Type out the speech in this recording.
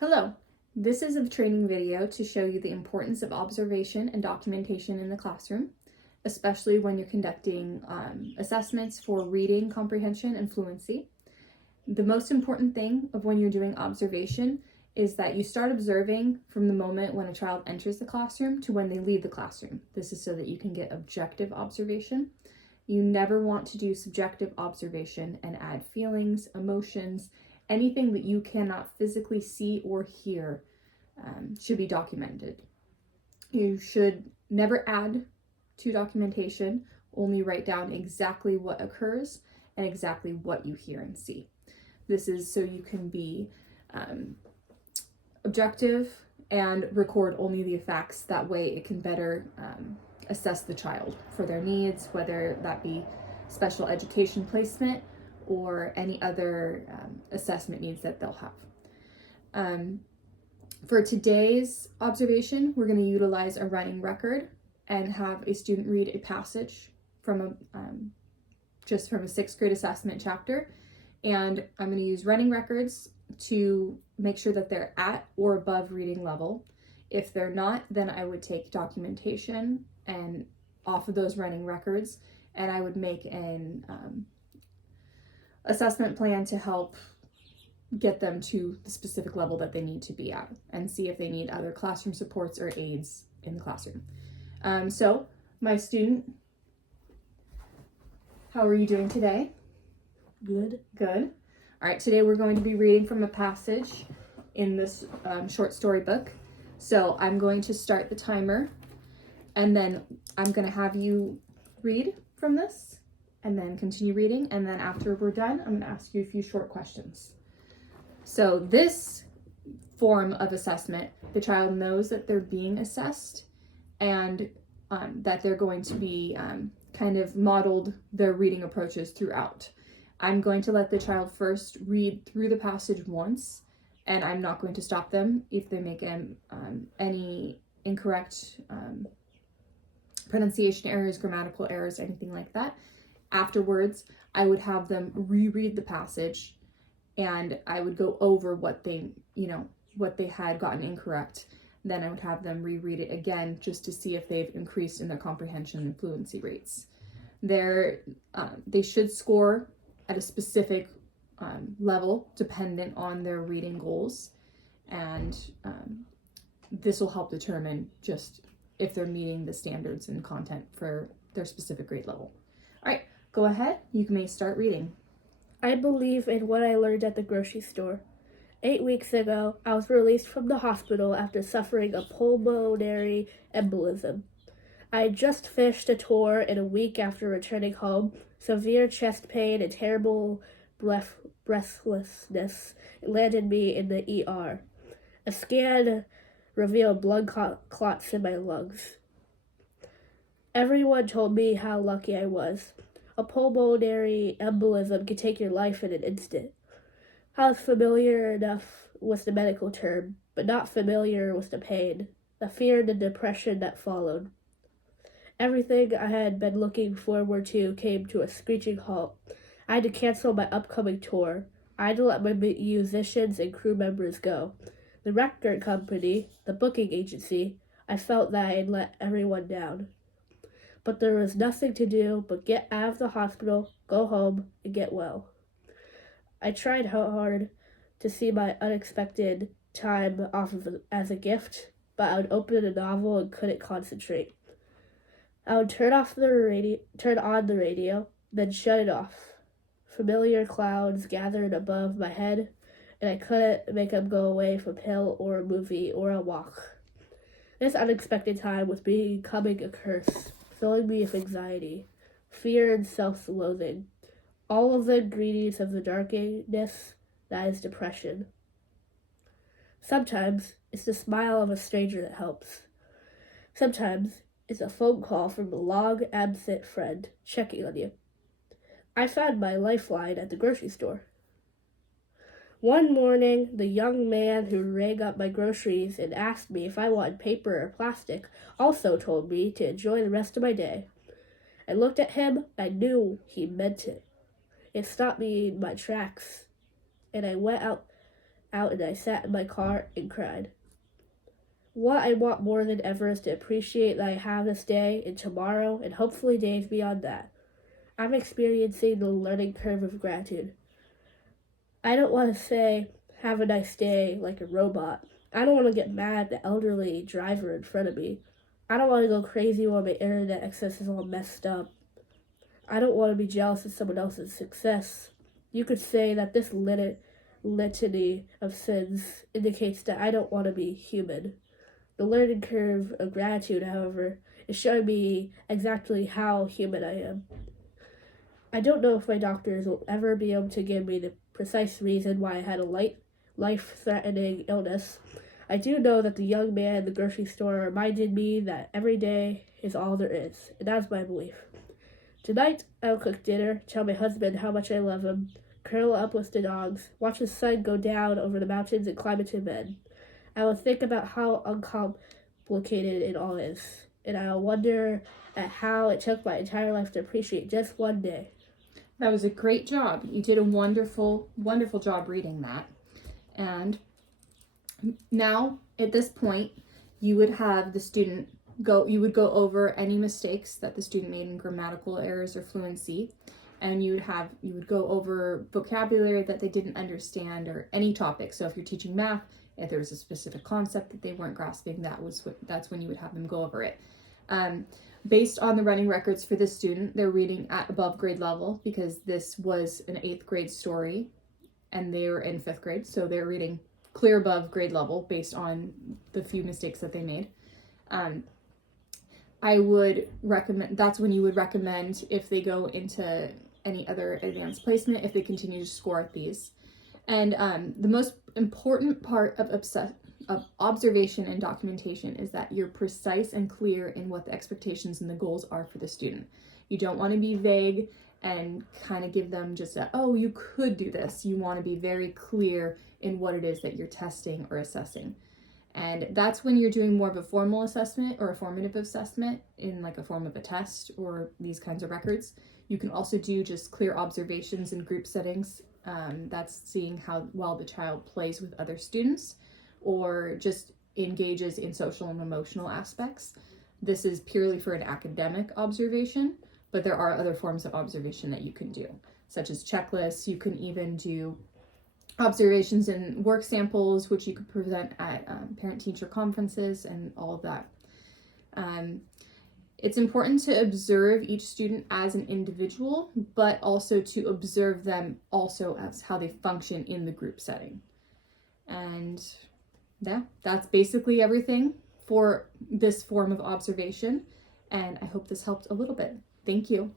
Hello, this is a training video to show you the importance of observation and documentation in the classroom, especially when you're conducting assessments for reading, comprehension, and fluency. The most important thing of when you're doing observation is that you start observing from the moment when a child enters the classroom to when they leave the classroom. This is so that you can get objective observation. You never want to do subjective observation and add feelings, emotions, anything that you cannot physically see or hear should be documented. You should never add to documentation, only write down exactly what occurs and exactly what you hear and see. This is so you can be objective and record only the facts. That way it can better assess the child for their needs, whether that be special education placement or any other assessment needs that they'll have. For today's observation, we're going to utilize a running record and have a student read a passage from just from a 6th grade assessment chapter. And I'm going to use running records to make sure that they're at or above reading level. If they're not, then I would take documentation and off of those running records, and I would make an assessment plan to help get them to the specific level that they need to be at and see if they need other classroom supports or aids in the classroom. So my student, how are you doing today? Good. Good. All right, today we're going to be reading from a passage in this short story book. So I'm going to start the timer, and then I'm going to have you read from this and then continue reading. And then after we're done, I'm going to ask you a few short questions. So this form of assessment, the child knows that they're being assessed and that they're going to be kind of modeled their reading approaches throughout. I'm going to let the child first read through the passage once, and I'm not going to stop them if they make any incorrect pronunciation errors, grammatical errors, anything like that. Afterwards, I would have them reread the passage, and I would go over what they had gotten incorrect. Then I would have them reread it again just to see if they've increased in their comprehension and fluency rates. They should score at a specific level dependent on their reading goals, and this will help determine just if they're meeting the standards and content for their specific grade level. All right, go ahead. You may start reading. I believe in what I learned at the grocery store. 8 weeks ago, I was released from the hospital after suffering a pulmonary embolism. I had just finished a tour, and a week after returning home, severe chest pain and terrible breathlessness landed me in the ER. A scan revealed blood clots in my lungs. Everyone told me how lucky I was. A pulmonary embolism can take your life in an instant. I was familiar enough with the medical term, but not familiar with the pain, the fear and the depression that followed. Everything I had been looking forward to came to a screeching halt. I had to cancel my upcoming tour. I had to let my musicians and crew members go. The record company, the booking agency, I felt that I had let everyone down. But there was nothing to do but get out of the hospital, go home, and get well. I tried hard to see my unexpected time off as a gift, but I would open a novel and couldn't concentrate. I would turn on the radio, then shut it off. Familiar clouds gathered above my head, and I couldn't make them go away from a pill or a movie or a walk. This unexpected time was becoming a curse, filling me with anxiety, fear, and self-loathing. All of the ingredients of the darkness that is depression. Sometimes it's the smile of a stranger that helps. Sometimes it's a phone call from a long-absent friend checking on you. I found my lifeline at the grocery store. One morning, the young man who rang up my groceries and asked me if I wanted paper or plastic also told me to enjoy the rest of my day. I looked at him. I knew he meant it. It stopped me in my tracks, and I went out out and I sat in my car and cried. What I want more than ever is to appreciate that I have this day and tomorrow and hopefully days beyond that. I'm experiencing the learning curve of gratitude. I don't want to say, have a nice day, like a robot. I don't want to get mad at the elderly driver in front of me. I don't want to go crazy while my internet access is all messed up. I don't want to be jealous of someone else's success. You could say that this litany of sins indicates that I don't want to be human. The learning curve of gratitude, however, is showing me exactly how human I am. I don't know if my doctors will ever be able to give me the precise reason why I had a life-threatening illness. I do know that the young man in the grocery store reminded me that every day is all there is, and that's my belief. Tonight, I'll cook dinner, tell my husband how much I love him, curl up with the dogs, watch the sun go down over the mountains and climb into bed. I will think about how uncomplicated it all is, and I will wonder at how it took my entire life to appreciate just one day. That was a great job. You did a wonderful, wonderful job reading that. And now, at this point, you would have the student you would go over any mistakes that the student made in grammatical errors or fluency, and you would go over vocabulary that they didn't understand or any topic. So if you're teaching math, if there was a specific concept that they weren't grasping, that's when you would have them go over it. Based on the running records for this student, they're reading at above grade level because this was an 8th grade story and they were in 5th grade. So they're reading clear above grade level based on the few mistakes that they made. I would recommend, that's when you would recommend if they go into any other advanced placement, if they continue to score at these. And the most important part of observation and documentation is that you're precise and clear in what the expectations and the goals are for the student. You don't want to be vague and kind of give them just oh, you could do this. You want to be very clear in what it is that you're testing or assessing. And that's when you're doing more of a formal assessment or a formative assessment in like a form of a test or these kinds of records. You can also do just clear observations in group settings. That's seeing how well the child plays with other students or just engages in social and emotional aspects. This is purely for an academic observation, but there are other forms of observation that you can do, such as checklists. You can even do observations and work samples, which you could present at parent-teacher conferences and all of that. It's important to observe each student as an individual, but also to observe them also as how they function in the group setting. And yeah, that's basically everything for this form of observation. And I hope this helped a little bit. Thank you.